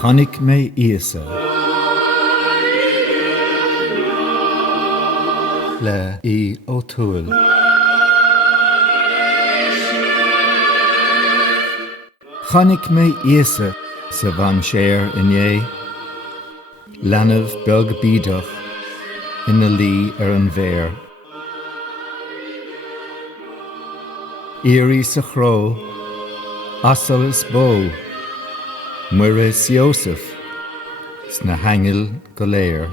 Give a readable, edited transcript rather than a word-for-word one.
Chonaic Mé Íosa le Tuathail. Chonaic Mé Íosa sa bhain séir inné, leanamh beag bídeach ina lí ar an bhéir. Iarraí sa chró, asal is bó, muire Joseph sna hangil go léir.